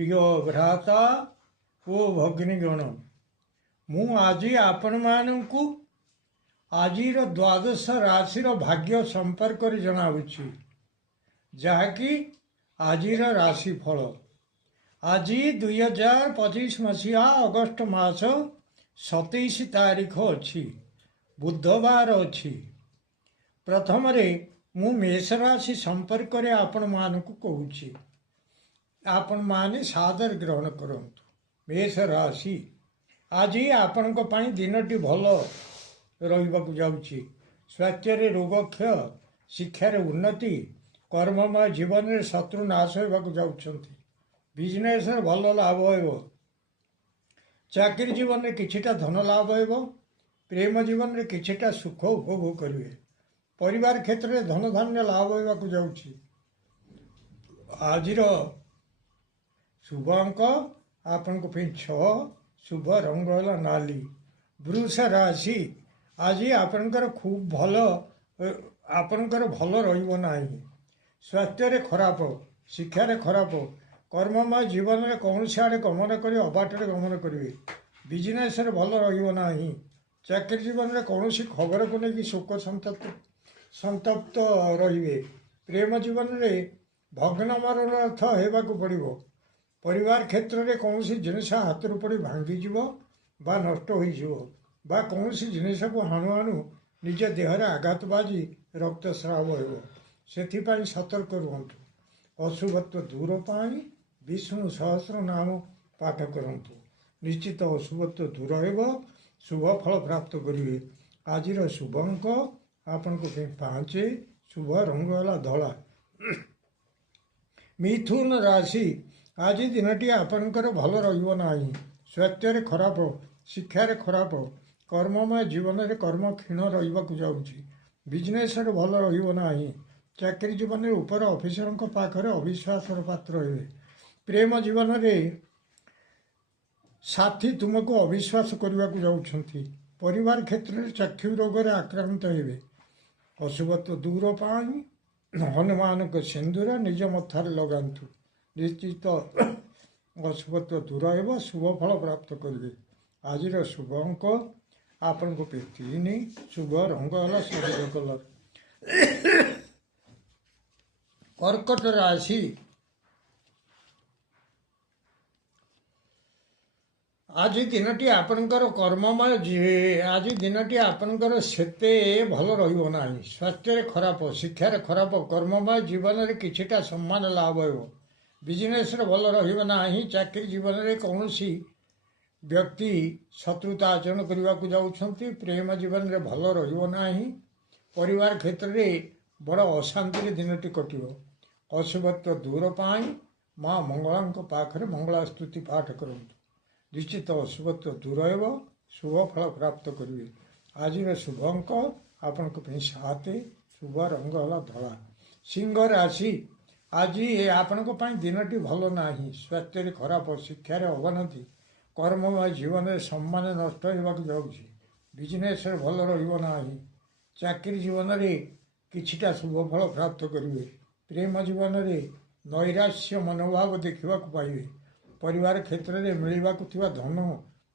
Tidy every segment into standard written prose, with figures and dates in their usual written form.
प्रिय भ्राता ओ भगिनीगण मु आज आपण मानू आजिर द्वादश राशि भाग्य संपर्क जनावुछि जहाँकि आजिर राशिफल आज 2025 मसीहा अगस्ट मास 27 तारीख अच्छी बुधवार अच्छी प्रथम मु मेष राशि संपर्क रे आपण मानकु कहूछि आपण माने सादर ग्रहण करंतु। मेष राशि आज आपण दिनटी भल रहिबाकु जाउछि। स्वास्थ्य रे रोग क्षय शिक्षा रे उन्नति कर्ममय जीवन रे शत्रु नाश होबाकु जाउछंती। बिजनेस रे भल लाभ होइबो। चाकरी जीवन रे किछिटा धन लाभ होइबो। प्रेम जीवन रे किछिटा सुख उपभोग करिवे। परिवार क्षेत्र में धन धान्य लाभ होइबाकु जाउछि। आजिर शुभ अंक आपण 6 शुभ रंग है नाली। वृष राशि आज आपणकर खूब भल आपणकर भल रहिबो नाही। स्वास्थ्य रे खराब शिक्षा रे खराब कर्ममय जीवन में कौन आड़े गमन कर अबाटे गमन करेंगे। बिजनेस रे भल रहिबो नाही। चाकरी जीवन में कौन खबर को लेकिन शोक संतप्त रहिबे। प्रेम जीवन में भग्न मरण अर्थ होबाकू पड़िबो। परिवार क्षेत्र में कौन जिनिस हाथ पड़ भांगी बा नष्ट हो कौन जिनिस को हाणु हाणु निज देहरे आघात बाजी रक्तस्राव हो सतर्क रुहतु। अशुभत्व दूर पाई विष्णु सहस्र नाम पाठ करंतु। निश्चित अशुभत्व दूर हो शुभ फल प्राप्त करेंगे। आज शुभ अंक आपण 5 शुभ रंग है धला। मिथुन राशि आज दिनटी आपणकर भल रहिबो नाही। स्वास्थ्य रे खराब शिक्षा रे खराब कर्ममय जीवन रे कर्म क्षीण रहिबाकु जाउछि। बिजनेस रे भल रहिबो नाही। चाकरी जीवन रे ऊपर ऑफिसर पाखरे अविश्वासर पात्र हेबे। प्रेम जीवन रे साथी तुमको अविश्वास करने जाउछंती। परिवार क्षेत्र में चक्षु रोग रे आक्रांत हेबे। अशुभत्व दूर पाई हनुमान को सिंदूर निज मथार लगांतु। निश्चित अशुभत्व दूर हो शुभ फल प्राप्त करेंगे। आज शुभ अंक आपण 3 शुभ रंग है सबज कलर। कर्कट राशि आज दिनटी आपणकर कर्ममय आज दिनटी आपणकर सेते भल रहिबो नाही। स्वास्थ्य रे खराब शिक्षा रे खराब कर्ममय जीवन रे किछिटा सम्मान लाभ हो। बिजनेस रे भल रहिबो नाही। चाकरी जीवन रे कौनसी व्यक्ति शत्रुता आचरण करने को जाउछंती। प्रेम जीवन रे भल रहिबो नाही। परिवार क्षेत्र में बड़ अशांति रे दिनटी कटिबो। अशुभत्व दूर पाई माँ मंगला पाखरे मंगला स्तुति पाठ करंतु। निश्चित अशुभत्व दूर हो शुभ फल प्राप्त करेंगे। आज शुभ अंक आपण 7 शुभ रंग है धला। सिंह राशि आज आपण दिनटी भल नाही। स्वास्थ्य रे खराब शिक्षा रे अवनति कर्ममय जीवन में सम्मान नष्ट होबाकू जाउछि। बिजनेस रे भल रहिबो नाही। चाकरी जीवन में किछिटा शुभ फल प्राप्त करेंगे। प्रेम जीवन में नैराश्य मनोभाव देखा पाइबे। परिवार क्षेत्र में मिलवाकू धन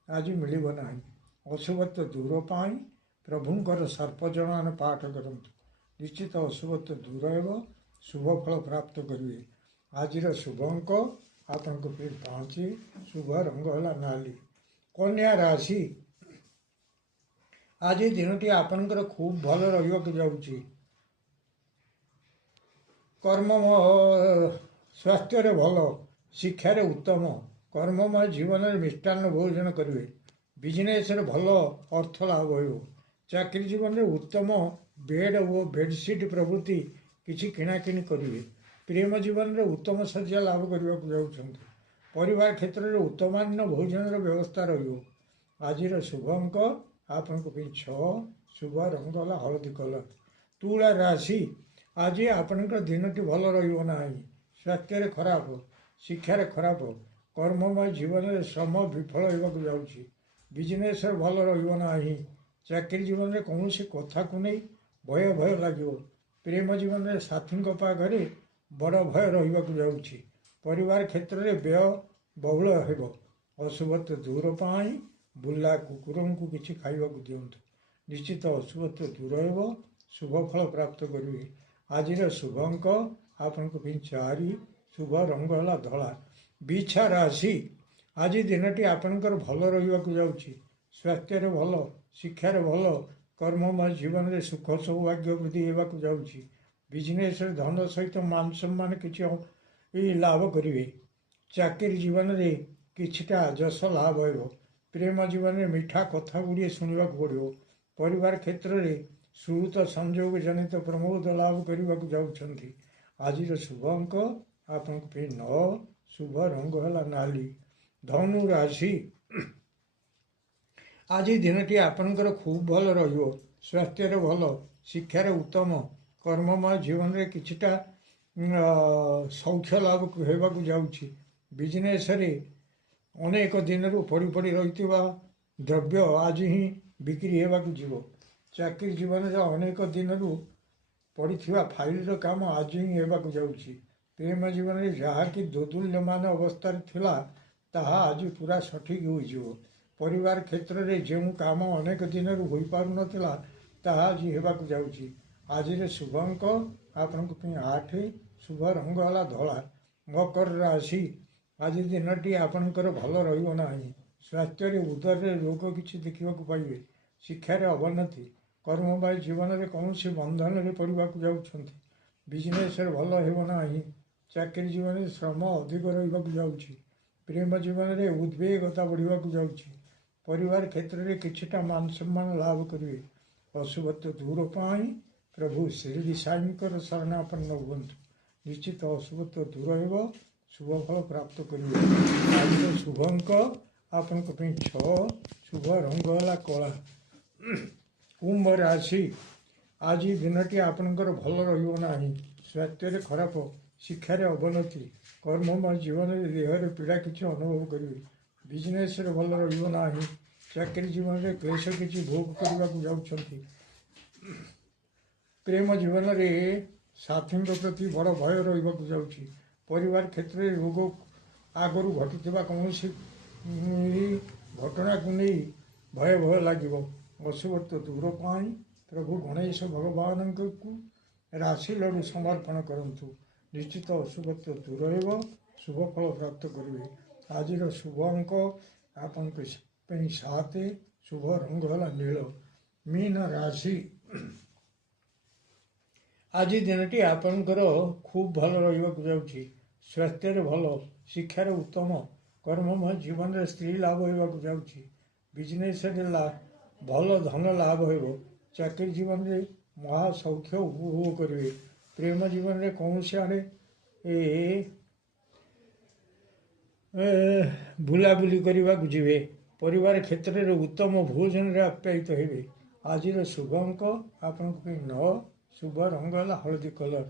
आज मिलिब नाही। अशुभत्व दूर पाई प्रभुंकर सर्पजनान पाठ करंतु। निश्चित अशुभत्व दूर हो शुभ फल प्राप्त करेंगे। आज शुभ अंक आपण 5 शुभ रंग है नाली। कन्या राशि आज दिनटी आपणकर खूब भल रहिबाकू जाउछि। कर्म स्वास्थ्य रे भल शिक्षा रे उत्तम कर्ममय जीवन में मिष्टान्न भोजन करेंगे। बिजनेस रे भल अर्थ लाभ हो। चाकरी जीवन में उत्तम बेड और बेडसीट प्रभृति किसी किणाकिणी करेंगे। प्रेम जीवन में उत्तम शଯ୍ୟା लाभ करने को जाउछंती। परिवार क्षेत्र में उत्तमान्न भोजन व्यवस्था रहिबो। आज शुभ अंक आपण 6 शुभ रंग है हलदी कलर। तुला राशि आज आपणकर दिनटी भल रहिबो नाही। स्वास्थ्य रे खराब शिक्षा रे खराब कर्ममय जीवन में श्रम विफल होबाकू जाउछि। बिजनेस भल रहिबो नाही। चाकरी जीवन में कौन कथा को नहीं भय भय लगे। प्रेम जीवन में साथी पाखरे बड़ भय रहिबाकू जाउछि। परिवार क्षेत्र में व्यय ବହୁଳ ହେବ। ଅଶୁଭତ୍ୱ ଦୂର ପାଇଁ ବୁଲା କୁକୁରଙ୍କୁ କିଛି ଖାଇବାକୁ ଦିଅନ୍ତୁ। ନିଶ୍ଚିତ ଅଶୁଭତ୍ୱ ଦୂର ହେବ, ଶୁଭ ଫଳ ପ୍ରାପ୍ତ କରିବେ। ଆଜିର ଶୁଭ ଅଙ୍କ ଆପଣଙ୍କ ପାଇଁ 4, ଶୁଭ ରଙ୍ଗ ହେଲା ଧଳା। ବିଛା ରାଶି, ଆଜି ଦିନଟି ଆପଣଙ୍କର ଭଲ ରହିବାକୁ ଯାଉଛି। ସ୍ୱାସ୍ଥ୍ୟରେ ଭଲ, ଶିକ୍ଷାରେ ଭଲ, କର୍ମମୟ ଜୀବନରେ ସୁଖ ସୌଭାଗ୍ୟ ବୃଦ୍ଧି ହେବାକୁ ଯାଉଛି। ବିଜନେସରେ ଧନ ସହିତ ମାନ ସମ୍ମାନ କିଛି ଲାଭ କରିବେ। ଚାକିରି ଜୀବନରେ କିଛିଟା ଯଶ ଲାଭ ହେବ। ପ୍ରେମ ଜୀବନରେ ମିଠା କଥା ଗୁଡ଼ିଏ ଶୁଣିବାକୁ ପଡ଼ିବ। ପରିବାର କ୍ଷେତ୍ରରେ ସୁହୃତ ସଂଯୋଗ ଜନିତ ପ୍ରମୋଦ ଲାଭ କରିବାକୁ ଯାଉଛନ୍ତି। ଆଜିର ଶୁଭ ଅଙ୍କ ଆପଣଙ୍କ ପାଇଁ 9, ଶୁଭ ରଙ୍ଗ ହେଲା ନାଲି। ଧନୁ ରାଶି, ଆଜି ଦିନଟି ଆପଣଙ୍କର ଖୁବ୍ ଭଲ ରହିବ। ସ୍ୱାସ୍ଥ୍ୟରେ ଭଲ, ଶିକ୍ଷାରେ ଉତ୍ତମ, କର୍ମମୟ ଜୀବନରେ କିଛିଟା ସୌଖ୍ୟ ଲାଭ ହେବାକୁ ଯାଉଛି। ବିଜନେସରେ ଅନେକ ଦିନରୁ ପଡ଼ି ରହିଥିବା ଦ୍ରବ୍ୟ ଆଜି ହିଁ ବିକ୍ରି ହେବାକୁ ଯିବ। ଚାକିରି ଜୀବନରେ ଅନେକ ଦିନରୁ ପଡ଼ିଥିବା ଫାଇଲର କାମ ଆଜି ହିଁ ହେବାକୁ ଯାଉଛି। ପ୍ରେମ ଜୀବନରେ ଯାହାକି ଦୋଦୁଲ୍ୟମାନ ଅବସ୍ଥାରେ ଥିଲା ତାହା ଆଜି ପୁରା ସଠିକ୍ ହୋଇଯିବ। ପରିବାର କ୍ଷେତ୍ରରେ ଯେଉଁ କାମ ଅନେକ ଦିନରୁ ହୋଇପାରୁନଥିଲା ତାହା ଆଜି ହେବାକୁ ଯାଉଛି। ଆଜିର ଶୁଭ ଅଙ୍କ ଆପଣଙ୍କ ପାଇଁ 8, ଶୁଭ ରଙ୍ଗ ହେଲା ଧଳା। ମକର ରାଶି, ଆଜି ଦିନଟି ଆପଣଙ୍କର ଭଲ ରହିବ ନାହିଁ। ସ୍ୱାସ୍ଥ୍ୟରେ ଉଦରରେ ରୋଗ କିଛି ଦେଖିବାକୁ ପାଇବେ। ଶିକ୍ଷାରେ ଅବନତି, କର୍ମମୟ ଜୀବନରେ କୌଣସି ବନ୍ଧନରେ ପଡ଼ିବାକୁ ଯାଉଛନ୍ତି। ବିଜନେସରେ ଭଲ ହେବ ନାହିଁ। ଚାକିରି ଜୀବନରେ ଶ୍ରମ ଅଧିକ ରହିବାକୁ ଯାଉଛି। ପ୍ରେମ ଜୀବନରେ ଉଦ୍ବେଗତା ବଢ଼ିବାକୁ ଯାଉଛି। ପରିବାର କ୍ଷେତ୍ରରେ କିଛିଟା ମାନ ସମ୍ମାନ ଲାଭ କରିବେ। ଅଶୁଭତ୍ୱ ଦୂର ପାଇଁ ପ୍ରଭୁ ଶିରିଡ଼ି ସାଇଙ୍କର ଶରଣାପନ୍ନ ହୁଅନ୍ତୁ। ନିଶ୍ଚିତ ଅଶୁଭତ୍ୱ ଦୂର ହେବ, ଶୁଭ ଫଳ ପ୍ରାପ୍ତ କରିବେ। ଆଜିର ଶୁଭ ଅଙ୍କ ଆପଣଙ୍କ ପାଇଁ 6, ଶୁଭ ରଙ୍ଗ ହେଲା କଳା। କୁମ୍ଭ ରାଶି, ଆଜି ଦିନଟି ଆପଣଙ୍କର ଭଲ ରହିବ ନାହିଁ। ସ୍ୱାସ୍ଥ୍ୟରେ ଖରାପ, ଶିକ୍ଷାରେ ଅବନତି, କର୍ମମୟ ଜୀବନରେ ଦେହରେ ପୀଡ଼ା କିଛି ଅନୁଭବ କରିବେ। ବିଜନେସରେ ଭଲ ରହିବ ନାହିଁ। ଚାକିରି ଜୀବନରେ କ୍ଲେଶ କିଛି ଭୋଗ କରିବାକୁ ଯାଉଛନ୍ତି। ପ୍ରେମ ଜୀବନରେ ସାଥୀଙ୍କ ପ୍ରତି ବଡ଼ ଭୟ ରହିବାକୁ ଯାଉଛି। ପରିବାର କ୍ଷେତ୍ରରେ ରୋଗ ଆଗରୁ ଘଟିଥିବା କୌଣସି ଘଟଣାକୁ ନେଇ ଭୟ ଲାଗିବ। ଅଶୁଭତ୍ୱ ଦୂର ପାଇଁ ପ୍ରଭୁ ଗଣେଶ ଭଗବାନଙ୍କୁ ରାଶି ଲଡ଼ୁ ସମର୍ପଣ କରନ୍ତୁ। ନିଶ୍ଚିତ ଅଶୁଭତ୍ୱ ଦୂର ହେବ, ଶୁଭ ଫଳ ପ୍ରାପ୍ତ କରିବେ। ଆଜିର ଶୁଭ ଅଙ୍କ ଆପଣଙ୍କ ପାଇଁ 7, ଶୁଭ ରଙ୍ଗ ହେଲା ନୀଳ। ମୀନ ରାଶି, ଆଜି ଦିନଟି ଆପଣଙ୍କର ଖୁବ୍ ଭଲ ରହିବାକୁ ଯାଉଛି। ସ୍ୱାସ୍ଥ୍ୟରେ ଭଲ, ଶିକ୍ଷାରେ ଉତ୍ତମ, କର୍ମମୟ ଜୀବନରେ ସ୍ତ୍ରୀ ଲାଭ ହେବାକୁ ଯାଉଛି। ବିଜନେସରେ ଭଲ ଧନ ଲାଭ ହେବ। ଚାକିରି ଜୀବନରେ ମହା ସୌଖ୍ୟ ଉପଭୋଗ କରିବେ। ପ୍ରେମ ଜୀବନରେ କୌଣସି ଆଡ଼େ ବୁଲାବୁଲି କରିବାକୁ ଯିବେ। ପରିବାର କ୍ଷେତ୍ରରେ ଉତ୍ତମ ଭୋଜନରେ ଆପ୍ୟାୟିତ ହେବେ। ଆଜିର ଶୁଭ ଅଙ୍କ ଆପଣଙ୍କ ପାଇଁ 9, ଶୁଭ ରଙ୍ଗ ହେଲା ହଳଦୀ କଲର।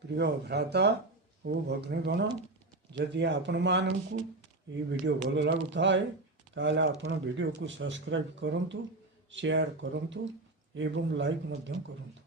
ପ୍ରିୟ ଭ୍ରାତା ଓ ଭଗ୍ନୀଗଣ, ଯଦି ଆପଣମାନଙ୍କୁ ଏହି ଭିଡ଼ିଓ ଭଲ ଲାଗୁଥାଏ ତାହେଲେ ଆପଣ ଭିଡ଼ିଓକୁ ସବସ୍କ୍ରାଇବ୍ କରନ୍ତୁ, ସେୟାର କରନ୍ତୁ ଏବଂ ଲାଇକ୍ ମଧ୍ୟ କରନ୍ତୁ।